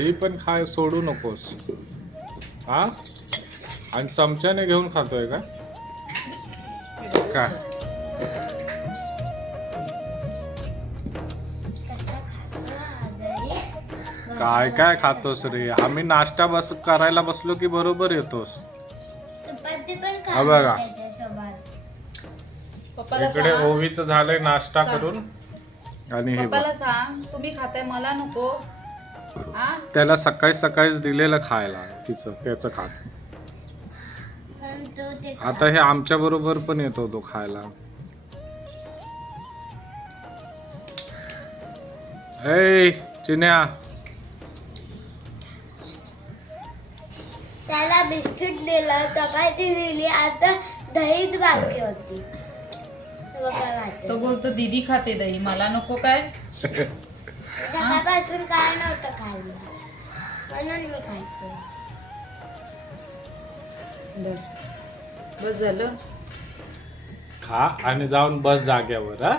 दही पण खाय सोडू नकोस हा. आणि चमच्याने घेऊन खातोय का काय? काय काय खातोस रे? आम्ही नाश्ता करायला बसलो की बरोबर येतोस. हा बघा इकडे ओवीचं झालंय नाश्ता करून आणि हे पप्पाला सांग तुम्ही खाताय मला नको. त्याला सकाळी सकाळीच दिलेलं खायला त्याचं खात. आता हे आमच्या बरोबर पण येतो तो खायला. ए चिन्या त्याला बिस्किट दिलं, चपाती दिली, आता दहीच बाकी होती. तो बोलतो दीदी खाते दही मला नको काय. सकाळपासून काय नव्हतं खायला म्हणून मी खायचे. बस झालं खा आणि जाऊन बस जाग्यावर. हा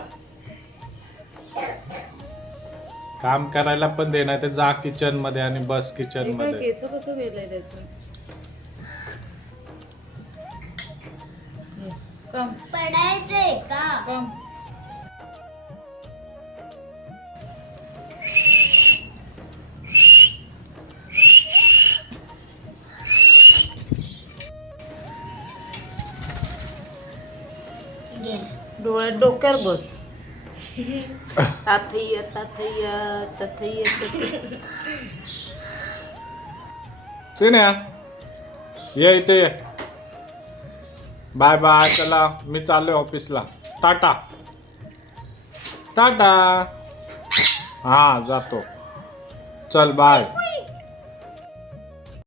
काम करायला पण दे नाही तर जा किचन मध्ये आणि बस किचन मध्ये. केस कसं गेलंय त्याचं. कम पडायचंय का? कम डोळ्यात डोक्यावर बस. ताथैया ताथैया ताथैया. चिन्या ये इथे ये. Bye bye. चला मी चाललोय ऑफिसला. टाटा टाटा. हा जातो. चल बाय.